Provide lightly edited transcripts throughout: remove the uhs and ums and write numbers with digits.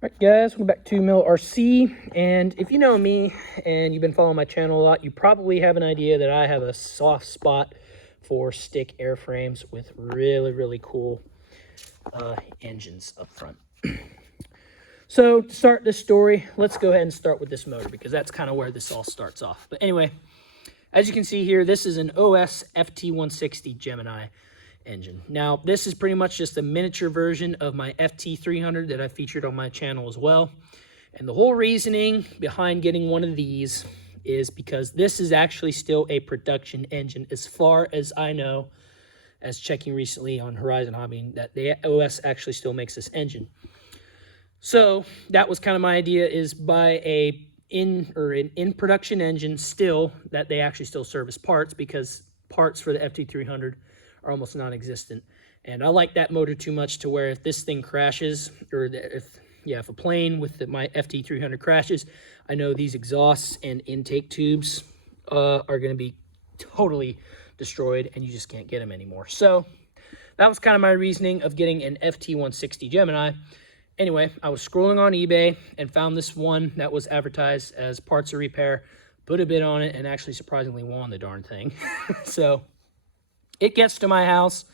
All right, guys, welcome back to Mill RC. And if you know me and you've been following my channel a lot, you probably have an idea that I have a soft spot for stick airframes with really, really cool engines up front. So to start this story, let's go ahead and start with this motor because that's kind of where this all starts off. But anyway, as you can see here, this is an OS FT160 Gemini engine. Now, this is pretty much just a miniature version of my FT300 that I featured on my channel as well. And the whole reasoning behind getting one of these is because this is actually still a production engine as far as I know, as checking recently on Horizon Hobby, that the OS actually still makes this engine. So that was kind of my idea, is buy an in production engine still that they actually still service parts, because parts for the FT300 are almost non-existent. And I like that motor too much to where if this thing crashes, or if a plane with my FT300 crashes, I know these exhausts and intake tubes are going to be totally destroyed and you just can't get them anymore. So that was kind of my reasoning of getting an FT160 Gemini. Anyway, I was scrolling on eBay and found this one that was advertised as parts of repair, put a bid on it, and actually surprisingly won the darn thing. So it gets to my house,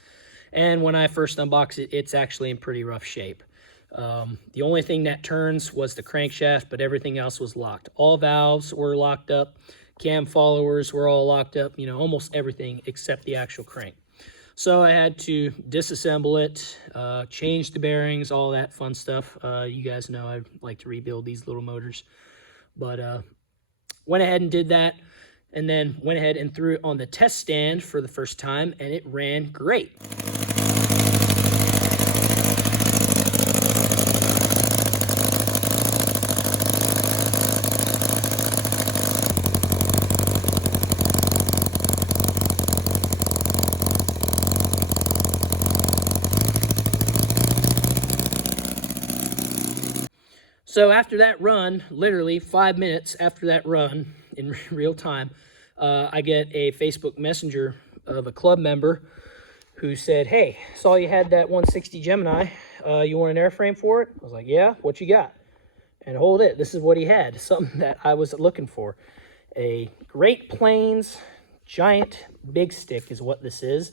and when I first unbox it, it's actually in pretty rough shape. The only thing that turns was the crankshaft, but everything else was locked. All valves were locked up, cam followers were all locked up, you know, almost everything except the actual crank. So I had to disassemble it, change the bearings, all that fun stuff. You guys know I like to rebuild these little motors. But went ahead and did that, and then went ahead and threw it on the test stand for the first time, and it ran great. So after that run, literally 5 minutes after that run in real time, I get a Facebook Messenger of a club member who said, "Hey, saw you had that 160 Gemini. You want an airframe for it?" I was like, "Yeah, what you got?" And hold it, this is what he had, something that I was looking for. A Great Plains giant big stick is what this is.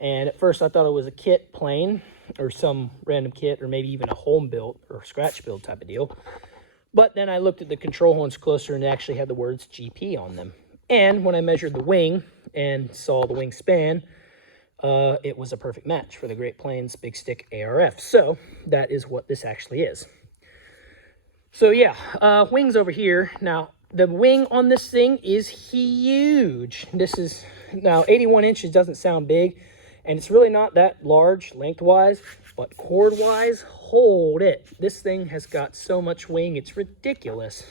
And at first I thought it was a kit plane or some random kit, or maybe even a home built or scratch build type of deal. But then I looked at the control horns closer and they actually had the words GP on them. And when I measured the wing and saw the wingspan, it was a perfect match for the Great Plains Big Stick ARF. So that is what this actually is. So yeah, wings over here. Now, the wing on this thing is huge. This is, now 81 inches doesn't sound big, and it's really not that large lengthwise, but chord-wise, hold it. This thing has got so much wing, it's ridiculous.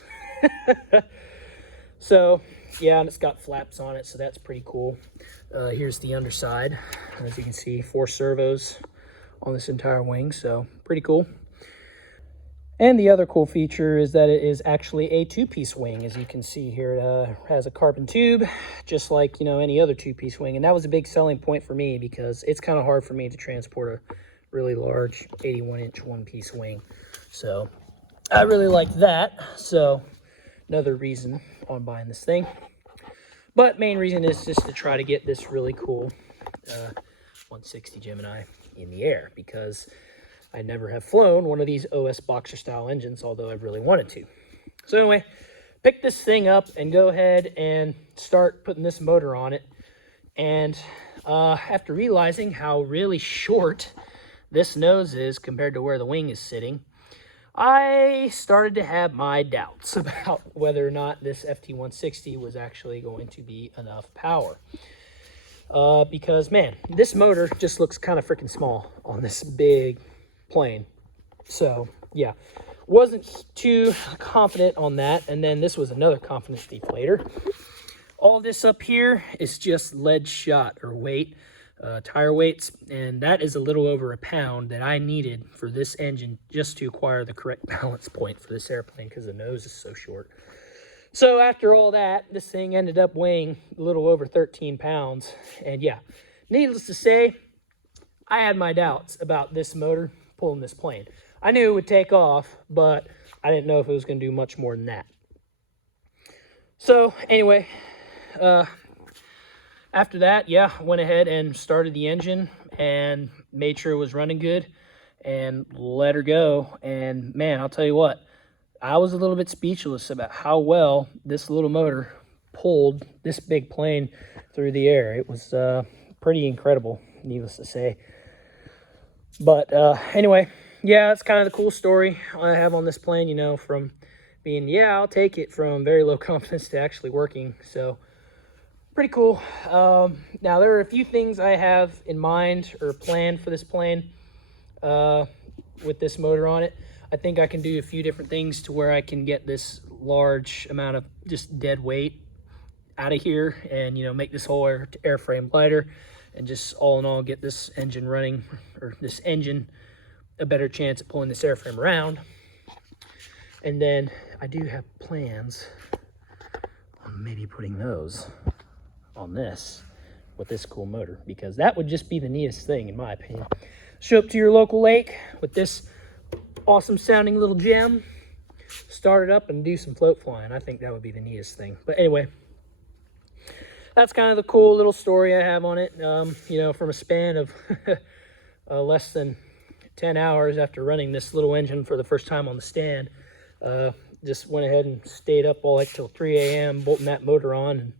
So, yeah, and it's got flaps on it, so that's pretty cool. Here's the underside. As you can see, 4 servos on this entire wing, so pretty cool. And the other cool feature is that it is actually a 2-piece wing. As you can see here, it has a carbon tube, just like, you know, any other 2-piece wing. And that was a big selling point for me because it's kind of hard for me to transport a really large 81-inch 1-piece wing. So I really like that. So another reason on buying this thing. But main reason is just to try to get this really cool 160 Gemini in the air, because I never have flown one of these OS Boxer style engines, although I really wanted to. So anyway, pick this thing up and go ahead and start putting this motor on it. And after realizing how really short this nose is compared to where the wing is sitting, I started to have my doubts about whether or not this FT160 was actually going to be enough power. Because, man, this motor just looks kind of freaking small on this big plane. So yeah, wasn't too confident on that. And then this was another confidence deflator. All this up here is just lead shot or weight, tire weights, and that is a little over a pound that I needed for this engine just to acquire the correct balance point for this airplane, because the nose is so short. So after all that, this thing ended up weighing a little over 13 pounds. And yeah, needless to say, I had my doubts about this motor pulling this plane. I knew it would take off, but I didn't know if it was going to do much more than that. So anyway, after that, yeah, I went ahead and started the engine and made sure it was running good and let her go. And man, I'll tell you what, I was a little bit speechless about how well this little motor pulled this big plane through the air. It was pretty incredible, needless to say. But anyway, yeah, that's kind of the cool story I have on this plane, you know, from being, yeah, I'll take it, from very low confidence to actually working. So pretty cool. Now, there are a few things I have in mind or planned for this plane with this motor on it. I think I can do a few different things to where I can get this large amount of just dead weight out of here and, you know, make this whole airframe lighter and just all in all get this engine running, or this engine a better chance at pulling this airframe around. And then I do have plans on maybe putting those on this with this cool motor, because that would just be the neatest thing in my opinion. Show up to your local lake with this awesome sounding little gem, start it up and do some float flying. I think that would be the neatest thing. But anyway, that's kind of the cool little story I have on it. You know, from a span of less than 10 hours after running this little engine for the first time on the stand, just went ahead and stayed up all like till 3 a.m. bolting that motor on. And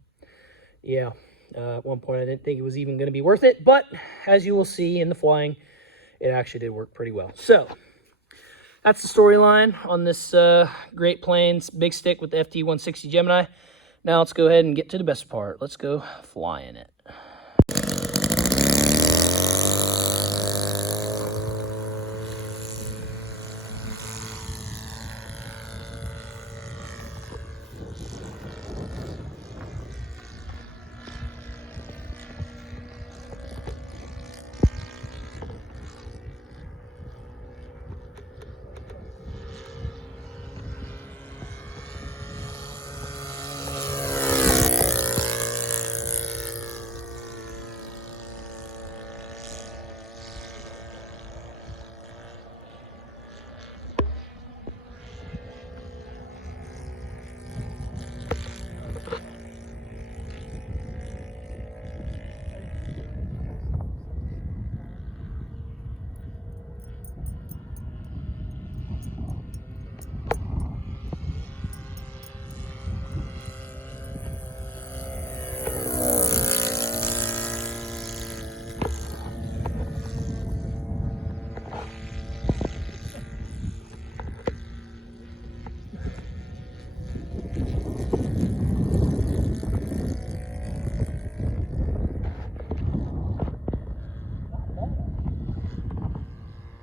yeah, at one point I didn't think it was even going to be worth it, but as you will see in the flying, it actually did work pretty well. So that's the storyline on this Great Plains Big Stick with the FT160 Gemini. Now let's go ahead and get to the best part. Let's go flying it.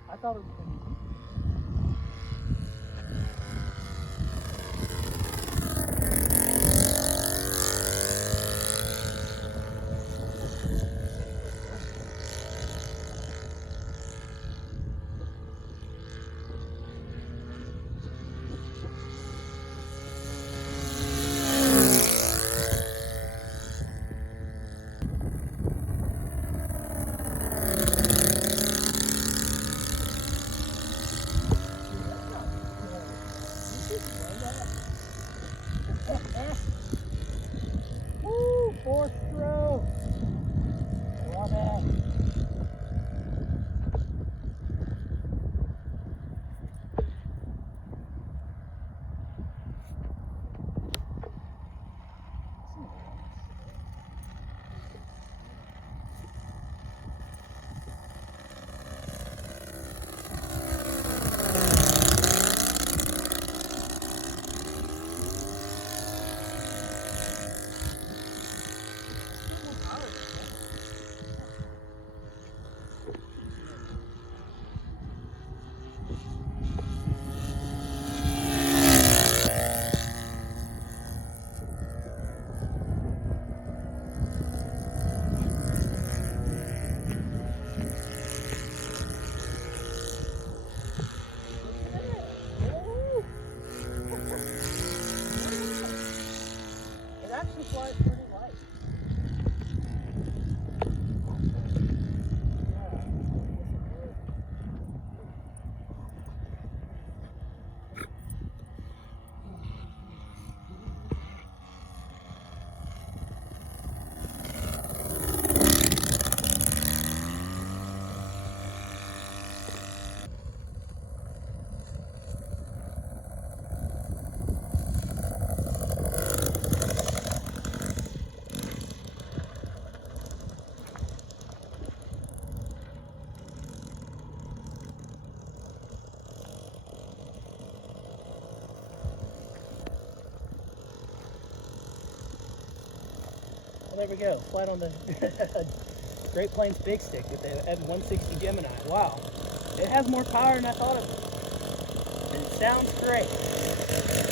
I thought it was going to be. Woo, 4-stroke. Love it. there we go. Flat on the Great Plains Big Stick with the F160 Gemini. Wow. It has more power than I thought it would. And it sounds great.